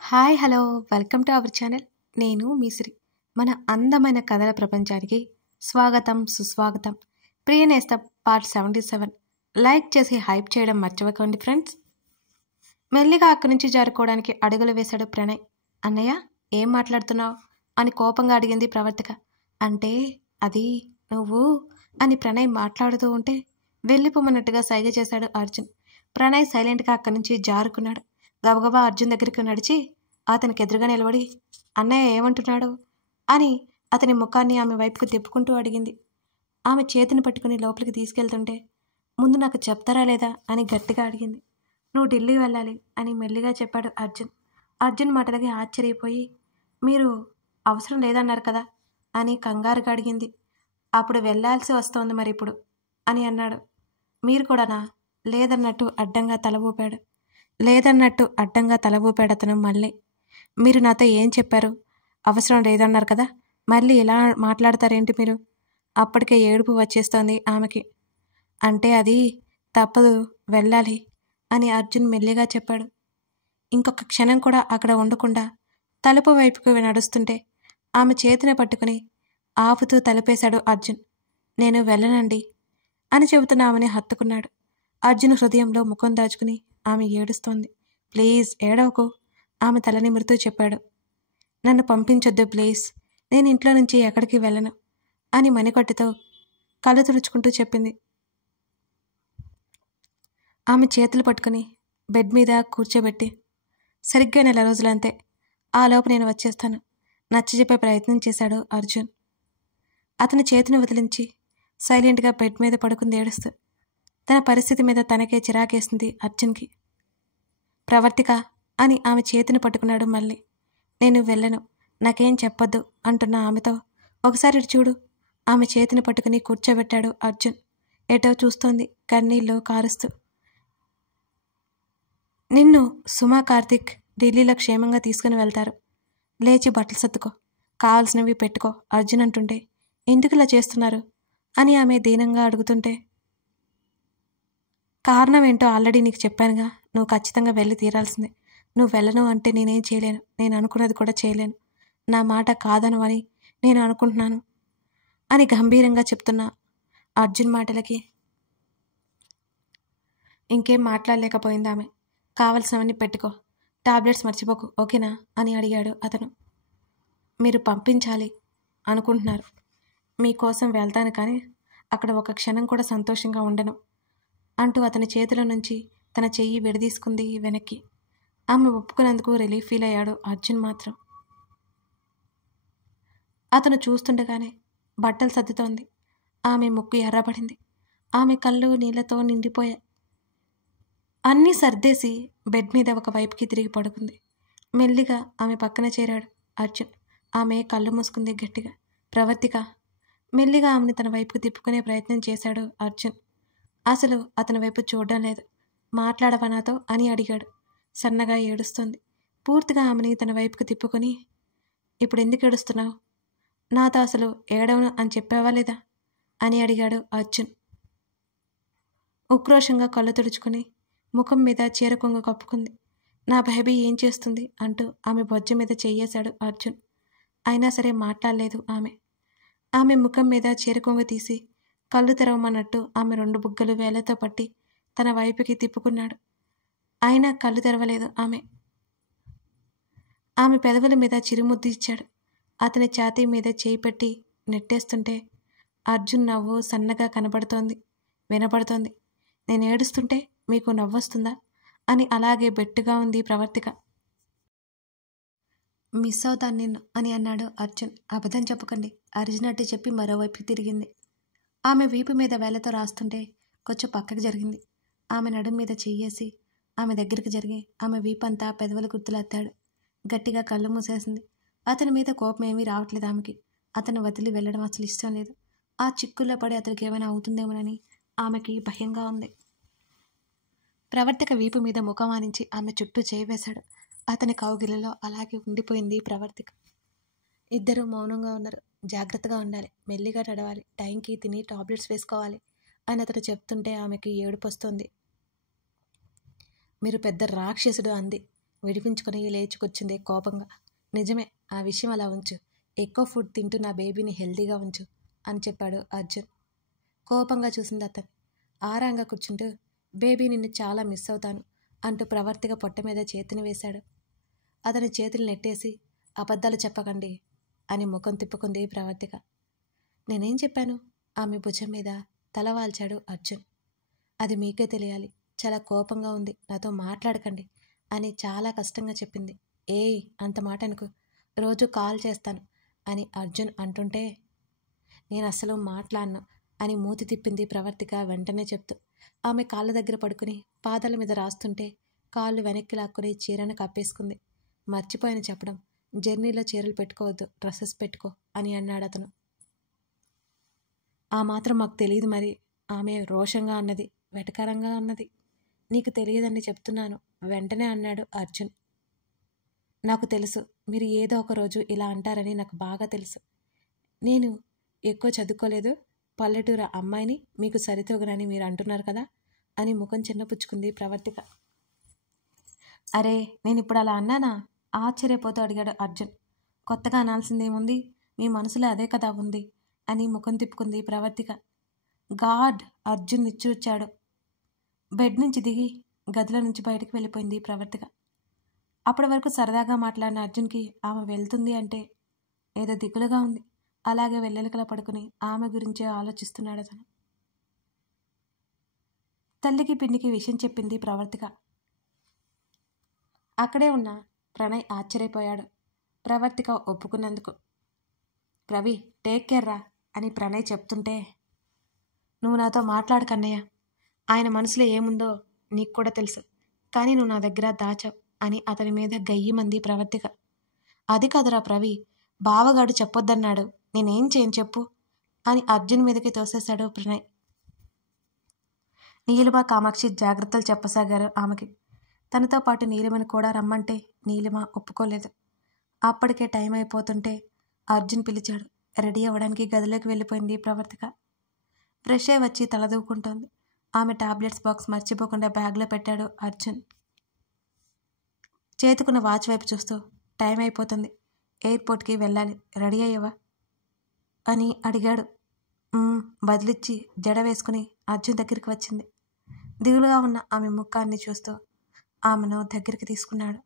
Hi hello welcome to our channel. నేను మీ శ్రీ. మన అందమైన కథల ప్రపంచానికి స్వాగతం సుస్వాగతం. ప్రియనేస్తం పార్ట్ 77 లైక్ చేసి హైప్ చేయడం మర్చిపోకండి ఫ్రెండ్స్. మెల్లిగా అక్కడి నుంచి జారుకోవడానికి అడుగులు వేశాడు ప్రణయ్. అన్నయ్య, ఏం మాట్లాడుతున్నావు అని కోపంగా అడిగింది ప్రవర్తిక. అంటే అది నువ్వు అని ప్రణయ్ మాట్లాడుతూ ఉంటే వెళ్ళిపోమన్నట్టుగా సైగ చేశాడు అర్జున్. ప్రణయ్ సైలెంట్గా అక్కడి నుంచి జారుకున్నాడు. గబగబా అర్జున్ దగ్గరికి నడిచి అతనికి ఎదురుగా నిలబడి, అన్నయ్య ఏమంటున్నాడు అని అతని ముఖాన్ని ఆమె వైపుకు తిప్పుకుంటూ అడిగింది. ఆమె చేతిని పట్టుకుని లోపలికి తీసుకెళ్తుంటే, ముందు నాకు చెప్తారా లేదా అని గట్టిగా అడిగింది. నువ్వు ఢిల్లీ వెళ్ళాలి అని మెల్లిగా చెప్పాడు అర్జున్. అర్జున్ మాటలకి ఆశ్చర్యపోయి, మీరు అవసరం లేదన్నారు కదా అని కంగారుగా అడిగింది. అప్పుడు వెళ్ళాల్సి వస్తోంది మరి ఇప్పుడు అని అన్నాడు. మీరు కూడానా? లేదన్నట్టు అడ్డంగా తల ఊపాడు. అతను మళ్ళీ. మీరు నాతో ఏం చెప్పారు? అవసరం లేదన్నారు కదా, మళ్ళీ ఇలా మాట్లాడతారేంటి మీరు? అప్పటికే ఏడుపు వచ్చేస్తోంది ఆమెకి. అంటే అది తప్పదు, వెళ్ళాలి అని అర్జున్ మెల్లిగా చెప్పాడు. ఇంకొక క్షణం కూడా అక్కడ ఉండకుండా తలుపు వైపుకు నడుస్తుంటే ఆమె చేతిని పట్టుకుని ఆపుతూ తలుపేశాడు అర్జున్. నేను వెళ్ళనండి అని చెబుతున్న ఆమెని హత్తుకున్నాడు. అర్జున్ హృదయంలో ముఖం దాచుకుని ఆమె ఏడుస్తోంది. ప్లీజ్ ఏడవకు, ఆమె తల నిమురుతూ చెప్పాడు. నన్ను పంపించొద్దు ప్లీజ్, నేను ఇంట్లో నుంచి ఎక్కడికి వెళ్ళను అని మణికట్టుతో కళ్ళు తుడుచుకుంటూ చెప్పింది. ఆమె చేతులు పట్టుకుని బెడ్ మీద కూర్చోబెట్టి, సరిగ్గా 4 రోజులంతే, ఆలోపు నేను వచ్చేస్తాను నచ్చజెప్పే ప్రయత్నం చేశాడు అర్జున్. అతని చేతిని వదిలించి సైలెంట్గా బెడ్ మీద పడుకుంది ఏడుస్తూ. తన పరిస్థితి మీద తనకే చిరాకేసింది అర్జున్కి. ప్రవర్తిక అని ఆమె చేతిని పట్టుకున్నాడు మళ్ళీ. నేను వెళ్ళను, నాకేం చెప్పొద్దు అంటున్న ఆమెతో, ఒకసారి చూడు ఆమె చేతిని పట్టుకుని కూర్చోబెట్టాడు అర్జున్. ఎటో చూస్తోంది కన్నీళ్ళు కారుస్తూ. నిన్ను సుమా, కార్తిక్ ఢిల్లీలో క్షేమంగా తీసుకుని వెళ్తారు. లేచి బట్టలు సర్దుకో, కావాల్సినవి పెట్టుకో అర్జున్ అంటుంటే, ఎందుకు ఇలా చేస్తున్నారు అని ఆమె దీనంగా అడుగుతుంటే, కారణం ఏంటో ఆల్రెడీ నీకు చెప్పానుగా, నువ్వు ఖచ్చితంగా వెళ్ళి తీరాల్సిందే. నువ్వు వెళ్ళను అంటే నేనేం చేయలేను, నేను అనుకున్నది కూడా చేయలేను. నా మాట కాదను అని నేను అనుకుంటున్నాను అని గంభీరంగా చెప్తున్న అర్జున్ మాటలకి ఇంకేం మాట్లాడలేకపోయింది ఆమె. కావలసినవన్నీ పెట్టుకో, టాబ్లెట్స్ మర్చిపోకు, ఓకేనా అని అడిగాడు అతను. మీరు పంపించాలి అనుకుంటున్నారు, మీకోసం వెళ్తాను, కానీ అక్కడ ఒక క్షణం కూడా సంతోషంగా ఉండను అంటూ అతని చేతుల నుంచి తన చెయ్యి విడదీసుకుంది వెనక్కి. ఆమె ఒప్పుకున్నందుకు రిలీఫ్ ఫీల్ అయ్యాడు అర్జున్ మాత్రం. అతను చూస్తుండగానే బట్టలు సర్దుతోంది. ఆమె ముక్కు ఎర్రబడింది. ఆమె కళ్ళు నీళ్లతో నిండిపోయాయి. అన్నీ సర్దేసి బెడ్ మీద ఒక వైపుకి తిరిగి పడుకుంది. మెల్లిగా ఆమె పక్కన చేరాడు అర్జున్. ఆమె కళ్ళు మూసుకుంది గట్టిగా. ప్రవర్తిక. మెల్లిగా ఆమెను తన వైపుకు తిప్పుకునే ప్రయత్నం చేశాడు అర్జున్. అసలు అతని వైపు చూడడం లేదు. మాట్లాడవా నాతో అని అడిగాడు. సన్నగా ఏడుస్తోంది. పూర్తిగా ఆమెని తన వైపుకు తిప్పుకొని, ఇప్పుడు ఎందుకు ఏడుస్తున్నావు? నాతో అసలు ఏడవను అని చెప్పావా లేదా అని అడిగాడు అర్జున్. ఉక్రోషంగా కళ్ళు తుడుచుకుని ముఖం మీద చీర కొంగు కప్పుకుంది. నా బేబీ ఏం చేస్తుంది అంటూ ఆమె బొజ్జ మీద చెయ్యేశాడు అర్జున్. అయినా సరే మాట్లాడలేదు ఆమె. ఆమె ముఖం మీద చీర కొంగు తీసి కళ్ళు తెరవమన్నట్టు ఆమె 2 బుగ్గలు వేలతో పట్టి తన వైపుకి తిప్పుకున్నాడు. అయినా కళ్ళు తెరవలేదు ఆమె. ఆమె పెదవుల మీద చిరుముద్దు ఇచ్చాడు. అతని ఛాతీ మీద చేయి పెట్టి నెట్టేస్తుంటే అర్జున్ నవ్వు సన్నగా వినపడుతోంది. నేను ఏడుస్తుంటే మీకు నవ్వొస్తుందా అని అలాగే బెట్టుగా ఉంది ప్రవర్తిక. మిస్ అవుతాను నిన్ను అని అన్నాడు అర్జున్. అబద్ధం చెప్పకండి అరిచినట్టు చెప్పి మరోవైపు తిరిగింది. ఆమె వీపు మీద వేలతో రాస్తుంటే కొంచెం పక్కకు జరిగింది. ఆమె నడుం మీద చెయ్యేసి ఆమె దగ్గరికి జరిగి ఆమె వీపంతా పెదవుల గుర్తులెత్తాడు. గట్టిగా కళ్ళు మూసేసింది. అతని మీద కోపం ఏమీ రావట్లేదు ఆమెకి. అతను వదిలి వెళ్ళడం అసలు ఇష్టం లేదు. ఆ చిక్కుల్లో పడి అతనికి ఏమైనా అవుతుందేమోనని ఆమెకి భయంగా ఉంది. ప్రవర్తిక వీపు మీద ముఖం ఆనించి ఆమె చుట్టూ చేయి వేశాడు. అతని కౌగిలిలో అలాగే ఉండిపోయింది ప్రవర్తిక. ఇద్దరూ మౌనంగా ఉన్నారు. జాగ్రత్తగా ఉండాలి, మెల్లిగా నడవాలి, టైంకి తిని టాబ్లెట్స్ వేసుకోవాలి అని అతను చెప్తుంటే ఆమెకి ఏడుపు వస్తుంది. మీరు పెద్ద రాక్షసుడు అంది విడిపించుకొని లేచుకొచ్చింది కోపంగా. నిజమే, ఆ విషయం అలా ఉంచు. ఎక్కువ ఫుడ్ తింటూ నా బేబీని హెల్తీగా ఉంచు అని చెప్పాడు అర్జున్. కోపంగా చూసింది అతను. ఆరాంగా కూర్చుంటూ, బేబీ నిన్ను చాలా మిస్ అవుతాను అంటూ ప్రవర్తిగా పొట్ట మీద చేతిని వేశాడు. అతని చేతులు నెట్టేసి, అబద్ధాలు చెప్పకండి అని ముఖం తిప్పుకుంది ప్రవర్తిక. నేనేం చెప్పాను? ఆమె భుజం మీద తల వాల్చాడు అర్జున్. అది మీకే తెలియాలి. చాలా కోపంగా ఉంది, నాతో మాట్లాడకండి అని చాలా కష్టంగా చెప్పింది. ఏయ్, అంత మాట అనుకో, రోజు కాల్ చేస్తాను అని అర్జున్ అంటుంటే, నేను అస్సలు మాట్లాడను అని మూతి తిప్పింది ప్రవర్తిక వెంటనే చెప్తూ. ఆమె కాళ్ళ దగ్గర పడుకుని పాదాల మీద రాస్తుంటే కాళ్ళు వెనక్కి లాక్కుని చీరను కప్పేసుకుంది. మర్చిపోయాను చెప్పడం, జర్నీలో చీరలు పెట్టుకోవద్దు, డ్రెస్సెస్ పెట్టుకో అని అన్నాడు అతను. ఆ మాత్రం మాకు తెలియదు మరి. ఆమె రోషంగా అన్నది, వెటకారంగా అన్నది. నీకు తెలియదని చెప్తున్నాను వెంటనే అన్నాడు అర్జున్. నాకు తెలుసు, మీరు ఏదో ఒక రోజు ఇలా అంటారని నాకు బాగా తెలుసు. నేను ఎక్కువ చదువుకోలేదు, పల్లెటూరు అమ్మాయిని, మీకు సరితూగనని మీరు అంటున్నారు కదా అని ముఖం చిన్నపుచ్చుకుంది ప్రవర్తిక. అరే, నేను ఇప్పుడు అలా అన్నానా? ఆశ్చర్యపోతూ అడిగాడు అర్జున్. కొత్తగా అనాల్సిందేముంది, మీ మనసులో అదే కదా ఉంది అని ముఖం తిప్పుకుంది ప్రవర్తిక. గాడ్! అర్జున్ నిచ్చూర్చాడు. బెడ్ నుంచి దిగి గదిలో నుంచి బయటకు వెళ్ళిపోయింది ప్రవర్తిక. అప్పటి వరకు సరదాగా మాట్లాడిన అర్జున్కి ఆమె వెళ్తుంది అంటే ఏదో దిగులుగా ఉంది. అలాగే వెల్లెలకలా పడుకుని ఆమె గురించే ఆలోచిస్తున్నాడు అతను. తల్లికి పిన్నికి విషయం చెప్పింది ప్రవర్తిక. అక్కడే ఉన్న ప్రణయ్ ఆశ్చర్యపోయాడు ప్రవర్తిక ఒప్పుకున్నందుకు. రవి, టేక్ కేర్ రా అని ప్రణయ్ చెప్తుంటే, నువ్వు నాతో మాట్లాడకన్నయ్య, ఆయన మనసులో ఏముందో నీకు కూడా తెలుసు, కానీ నువ్వు నా దగ్గర దాచావు అని అతని మీద గయ్యమంది ప్రవర్తిక. అది కాదురా ప్రవి, బావగాడు చెప్పొద్దన్నాడు, నేనేం చేయను చెప్పు అని అర్జున్ మీదకి తోసేశాడు ప్రణయ్. నీలిమ, కామాక్షి జాగ్రత్తలు చెప్పసాగారు ఆమెకి. తనతో పాటు నీలిమను కూడా రమ్మంటే నీలిమ ఒప్పుకోలేదు. అప్పటికే టైం అయిపోతుంటే అర్జున్ పిలిచాడు. రెడీ అవ్వడానికి గదిలోకి వెళ్ళిపోయింది ప్రవర్తిక. ఫ్రెష్ అయి వచ్చి తలదూకుంటోంది. ఆమె టాబ్లెట్స్ బాక్స్ మర్చిపోకుండా బ్యాగ్లో పెట్టాడు అర్జున్. చేతుకున్న వాచ్ వైపు చూస్తూ, టైం అయిపోతుంది, ఎయిర్పోర్ట్కి వెళ్ళాలి, రెడీ అయ్యవా అని అడిగాడు. బదిలిచ్చి జడ వేసుకుని అర్జున్ దగ్గరికి వచ్చింది. దిగులుగా ఉన్న ఆమె ముఖాన్ని చూస్తూ ఆమెను దగ్గరికి తీసుకున్నాడు.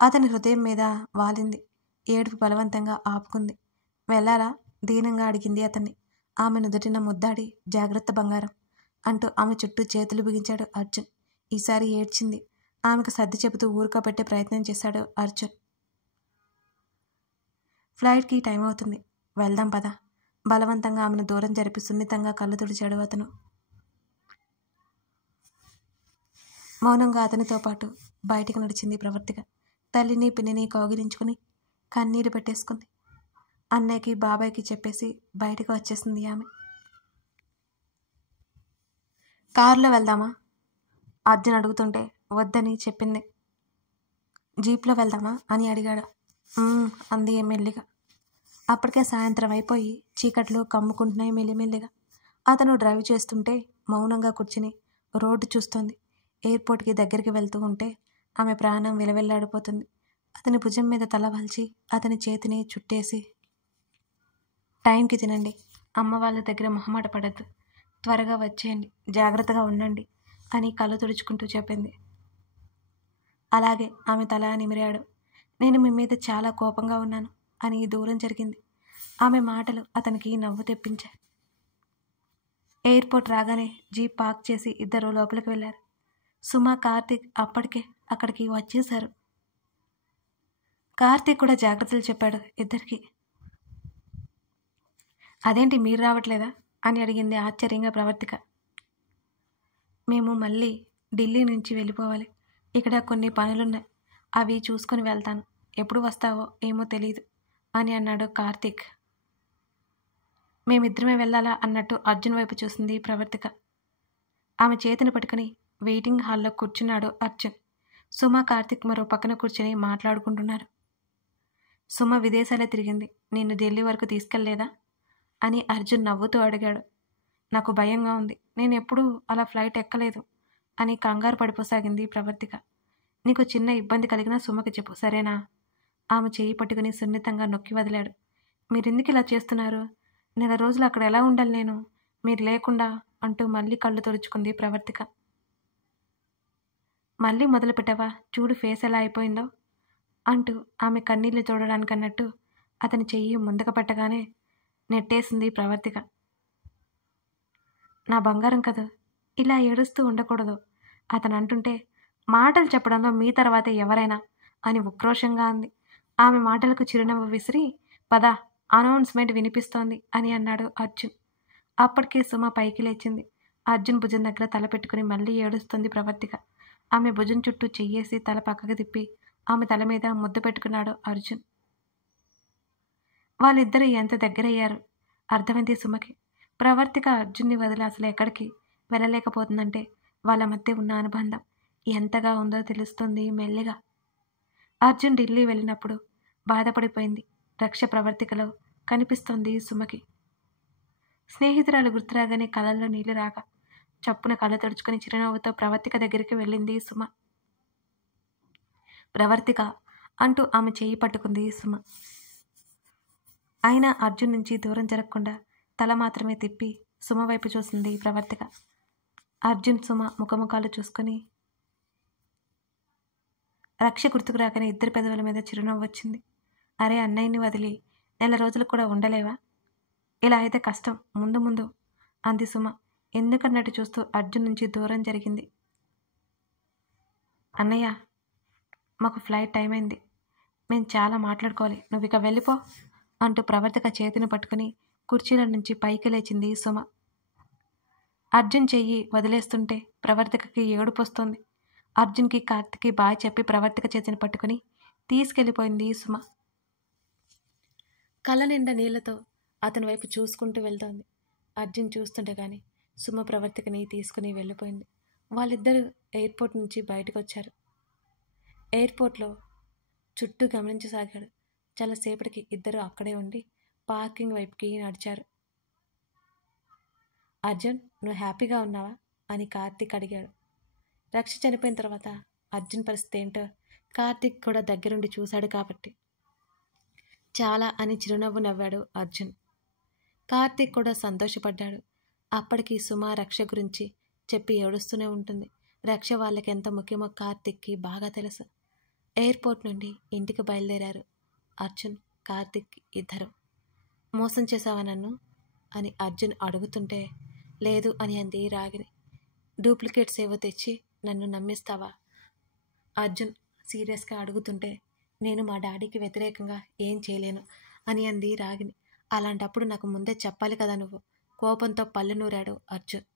అతని హృదయం మీద వాలింది. ఏడుపు బలవంతంగా ఆపుకుంది. వెళ్ళాలా? దీనంగా అడిగింది అతన్ని. ఆమె నుదుటిన ముద్దాడి, జాగ్రత్త బంగారం అంటూ ఆమె చుట్టూ చేతులు బిగించాడు అర్జున్. ఈసారి ఏడ్చింది. ఆమెకు సర్ది చెబుతూ ఊరుకోబెట్టే ప్రయత్నం చేశాడు అర్జున్. ఫ్లైట్కి టైం అవుతుంది, వెళ్దాం పద. బలవంతంగా ఆమెను దూరం జరిపి సున్నితంగా కళ్ళు తుడిచాడు అతను. మౌనంగా అతనితో పాటు బయటికి నడిచింది ప్రవర్తిక. తల్లిని పిన్నిని కౌగిలించుకుని కన్నీరు పెట్టేసుకుంది. అన్నయ్యకి బాబాయ్కి చెప్పేసి బయటకు వచ్చేసింది ఆమె. కారులో వెళ్దామా అర్జున్ అడుగుతుంటే వద్దని చెప్పింది. జీప్లో వెళ్దామా అని అడిగాడు. అంది మెల్లిగా. అప్పటికే సాయంత్రం అయిపోయి చీకట్లో కమ్ముకుంటున్నాయి మెల్లిమెల్లిగా. అతను డ్రైవ్ చేస్తుంటే మౌనంగా కూర్చుని రోడ్డు చూస్తోంది. ఎయిర్పోర్ట్కి దగ్గరికి వెళ్తూ ఉంటే ఆమె ప్రాణం విలవెల్లాడిపోతుంది. అతని భుజం మీద తల వాల్చి అతని చేతిని చుట్టేసి, టైంకి తినండి, అమ్మ వాళ్ళ దగ్గర మొహమాట పడద్దు, త్వరగా వచ్చేయండి, జాగ్రత్తగా ఉండండి అని కళ్ళు తుడుచుకుంటూ చెప్పింది. అలాగే ఆమె తల నిమిరాడు. నేను మీ మీద చాలా కోపంగా ఉన్నాను అని దూరం జరిగింది. ఆమె మాటలు అతనికి నవ్వు తెప్పించాయి. ఎయిర్పోర్ట్ రాగానే జీప్ పార్క్ చేసి ఇద్దరు లోపలికి వెళ్ళారు. సుమ, కార్తీక్ అప్పటికే అక్కడికి వచ్చేశారు. కార్తీక్ కూడా జాగ్రత్తలు చెప్పాడు ఇద్దరికి. అదేంటి మీరు రావట్లేదా అని అడిగింది ఆశ్చర్యంగా ప్రవర్తిక. మేము మళ్ళీ ఢిల్లీ నుంచి వెళ్ళిపోవాలి, ఇక్కడ కొన్ని పనులున్నాయి, అవి చూసుకొని వెళ్తాను, ఎప్పుడు వస్తావో ఏమో తెలీదు అని అన్నాడు కార్తీక్. మేమిద్దరమే వెళ్ళాలా అన్నట్టు అర్జున్ వైపు చూసింది ప్రవర్తిక. ఆమె చేతిని పట్టుకుని వెయిటింగ్ హాల్లో కూర్చున్నాడు అర్జున్. సుమ, కార్తీక్ మరో పక్కన కూర్చుని మాట్లాడుకుంటున్నారు. సుమ విదేశాలే తిరిగింది, నిన్ను ఢిల్లీ వరకు తీసుకెళ్లేదా అని అర్జున్ నవ్వుతూ అడిగాడు. నాకు భయంగా ఉంది, నేను ఎప్పుడూ అలా ఫ్లైట్ ఎక్కలేదు, అని కంగారు పడిపోసాగింది ప్రవర్తిక. నీకు చిన్న ఇబ్బంది కలిగినా సుమకి చెప్పు, సరేనా? ఆమె చేయి పట్టుకుని సున్నితంగా నొక్కి వదిలాడు. మీరెందుకు ఇలా చేస్తున్నారు? నెల రోజులు అక్కడ ఎలా ఉండాలి నేను, మీరు లేకుండా? అంటూ మళ్ళీ కళ్ళు తుడుచుకుంది ప్రవర్తిక. మళ్ళీ మొదలు పెట్టావా? చూడు ఫేస్ ఎలా అయిపోయిందో అంటూ ఆమె కన్నీళ్లు చూడడానికన్నట్టు అతని చెయ్యి ముందుకు పెట్టగానే నెట్టేసింది ప్రవర్తిక. నా బంగారం కదా, ఇలా ఏడుస్తూ ఉండకూడదు అతను అంటుంటే, మాటలు చెప్పడంలో మీ తర్వాతే ఎవరైనా అని ఉక్రోషంగా అంది. ఆమె మాటలకు చిరునవ్వు విసిరి, పద అనౌన్స్మెంట్ వినిపిస్తోంది అని అన్నాడు అర్జున్. అప్పటికే సుమ పైకి లేచింది. అర్జున్ భుజం దగ్గర తల పెట్టుకుని మళ్ళీ ఏడుస్తుంది ప్రవర్తిక. ఆమె భుజం చుట్టూ చెయ్యేసి తల పక్కకు తిప్పి ఆమె తల మీద ముద్దు పెట్టుకున్నాడు అర్జున్. వాళ్ళిద్దరూ ఎంత దగ్గరయ్యారు అర్థమైంది సుమకి. ప్రవర్తిక అర్జున్ని వదిలి అసలు ఎక్కడికి వెళ్ళలేకపోతుందంటే వాళ్ళ మధ్య ఉన్న అనుబంధం ఎంతగా ఉందో తెలుస్తుంది మెల్లిగా. అర్జున్ ఢిల్లీ వెళ్ళినప్పుడు బాధపడిపోయింది. రక్ష ప్రవర్తికలో కనిపిస్తోంది సుమకి. స్నేహితురాలు గుర్తురాగానే కళ్ళల్లో నీళ్లు రాక చప్పున కళ్ళు తుడుచుకుని చిరునవ్వుతో ప్రవర్తిక దగ్గరికి వెళ్ళింది సుమ. ప్రవర్తిక అంటూ ఆమె చేయి పట్టుకుంది సుమ. అయినా అర్జున్ నుంచి దూరం జరగకుండా తల మాత్రమే తిప్పి సుమ వైపు చూసింది ప్రవర్తిక. అర్జున్ సుమ ముఖముఖాలు చూసుకుని రక్ష గుర్తుకు రాగానే ఇద్దరి పెదవుల మీద చిరునవ్వు వచ్చింది. అరే, అన్నయ్యని వదిలి నెల రోజులు కూడా ఉండలేవా? ఇలా అయితే కష్టం, ముందు ముందు అంది సుమ ఎందుకన్నట్టు చూస్తూ అర్జున్ నుంచి దూరం జరిగింది. అన్నయ్య, మాకు ఫ్లైట్ టైం అయింది, మేము చాలా మాట్లాడుకోవాలి, నువ్వు ఇక వెళ్ళిపో అంటూ ప్రవర్తిక చేతిని పట్టుకుని కుర్చీల నుంచి పైకి లేచింది సుమ. అర్జున్ చెయ్యి వదిలేస్తుంటే ప్రవర్తికకి ఏడుపొస్తోంది. అర్జున్కి కార్తిక్కి బాయ్ చెప్పి ప్రవర్తిక చేతిని పట్టుకుని తీసుకెళ్ళిపోయింది సుమ. కళ్ళ నిండా నీళ్లతో అతని వైపు చూసుకుంటూ వెళ్తోంది. అర్జున్ చూస్తుంటే కానీ సుమ ప్రవర్తికని తీసుకుని వెళ్ళిపోయింది. వాళ్ళిద్దరూ ఎయిర్పోర్ట్ నుంచి బయటకు వచ్చారు. ఎయిర్పోర్ట్లో చుట్టూ గమనించసాగాడు. చాలాసేపటికి ఇద్దరు అక్కడే ఉండి పార్కింగ్ వైపుకి నడిచారు. అర్జున్, నువ్వు హ్యాపీగా ఉన్నావా అని కార్తిక్ అడిగాడు. రక్ష చనిపోయిన తర్వాత అర్జున్ పరిస్థితి ఏంటో కార్తిక్ కూడా దగ్గరుండి చూశాడు కాబట్టి. చాలా అని చిరునవ్వు నవ్వాడు అర్జున్. కార్తిక్ కూడా సంతోషపడ్డాడు. అప్పటికి సుమ రక్ష గురించి చెప్పి ఏడుస్తూనే ఉంటుంది. రక్ష వాళ్ళకి ఎంత ముఖ్యమో కార్తిక్కి బాగా తెలుసు. ఎయిర్పోర్ట్ నుండి ఇంటికి బయలుదేరారు అర్జున్, కార్తిక్ ఇద్దరు. మోసం చేశావా నన్ను అని అర్జున్ అడుగుతుంటే లేదు అని అంది రాగిని. డూప్లికేట్స్ ఏవో తెచ్చి నన్ను నమ్మిస్తావా అర్జున్ సీరియస్గా అడుగుతుంటే నేను మా డాడీకి వ్యతిరేకంగా ఏం చేయలేను అని అంది రాగిని. అలాంటప్పుడు నాకు ముందే చెప్పాలి కదా నువ్వు, కోపంతో పళ్ళు నూరాడు అర్జున్.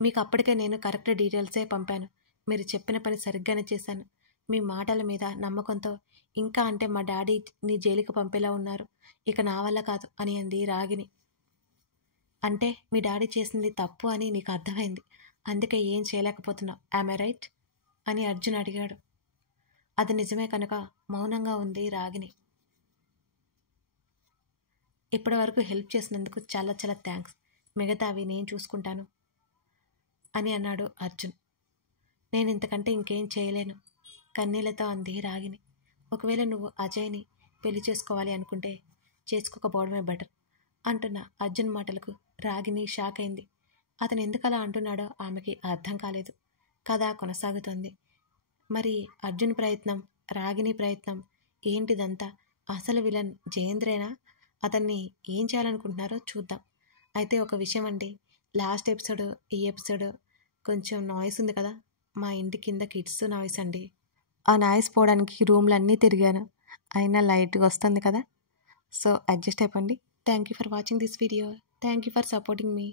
మీకు అప్పటికే నేను కరెక్ట్ డీటెయిల్సే పంపాను, మీరు చెప్పిన పని సరిగ్గానే చేశాను. మీ మాటల మీద నమ్మకంతో ఇంకా అంటే మా డాడీ నీ జైలుకి పంపేలా ఉన్నారు, ఇక నా వల్ల కాదు అని అంది రాగిని. అంటే మీ డాడీ చేసింది తప్పు అని నీకు అర్థమైంది, అందుకే ఏం చేయలేకపోతున్నావు, యామ్ ఐ రైట్ అని అర్జున్ అడిగాడు. అది నిజమే కనుక మౌనంగా ఉంది రాగిని. ఇప్పటి వరకు హెల్ప్ చేసినందుకు చాలా చాలా థ్యాంక్స్, మిగతావి నేను చూసుకుంటాను అని అన్నాడు అర్జున్. నేను ఇంతకంటే ఇంకేం చేయలేను కన్నీళ్లతో అంది రాగిని. ఒకవేళ నువ్వు అజయ్ని పెళ్లి చేసుకోవాలి అనుకుంటే చేసుకోకపోవడమే బెటర్ అంటున్న అర్జున్ మాటలకు రాగిని షాక్ అయింది. అతను ఎందుకు అలా అంటున్నాడో ఆమెకి అర్థం కాలేదు. కథ కొనసాగుతోంది. మరి అర్జున్ ప్రయత్నం, రాగిని ప్రయత్నం ఏంటిదంతా? అసలు విలన్ జయేంద్రేనా? అతన్ని ఏం చేయాలనుకుంటున్నారో చూద్దాం. అయితే ఒక విషయం అండి, లాస్ట్ ఎపిసోడ్ ఈ ఎపిసోడ్ కొంచెం నాయిస్ ఉంది కదా, మా ఇంటి కింద కిడ్స్ నాయిస్ అండి. ఆ నాయిస్ పోవడానికి రూమ్లన్నీ తిరిగాను, అయినా లైట్గా వస్తుంది కదా, సో అడ్జస్ట్ అయిపోండి. Thank you for watching this video. Thank you for supporting me.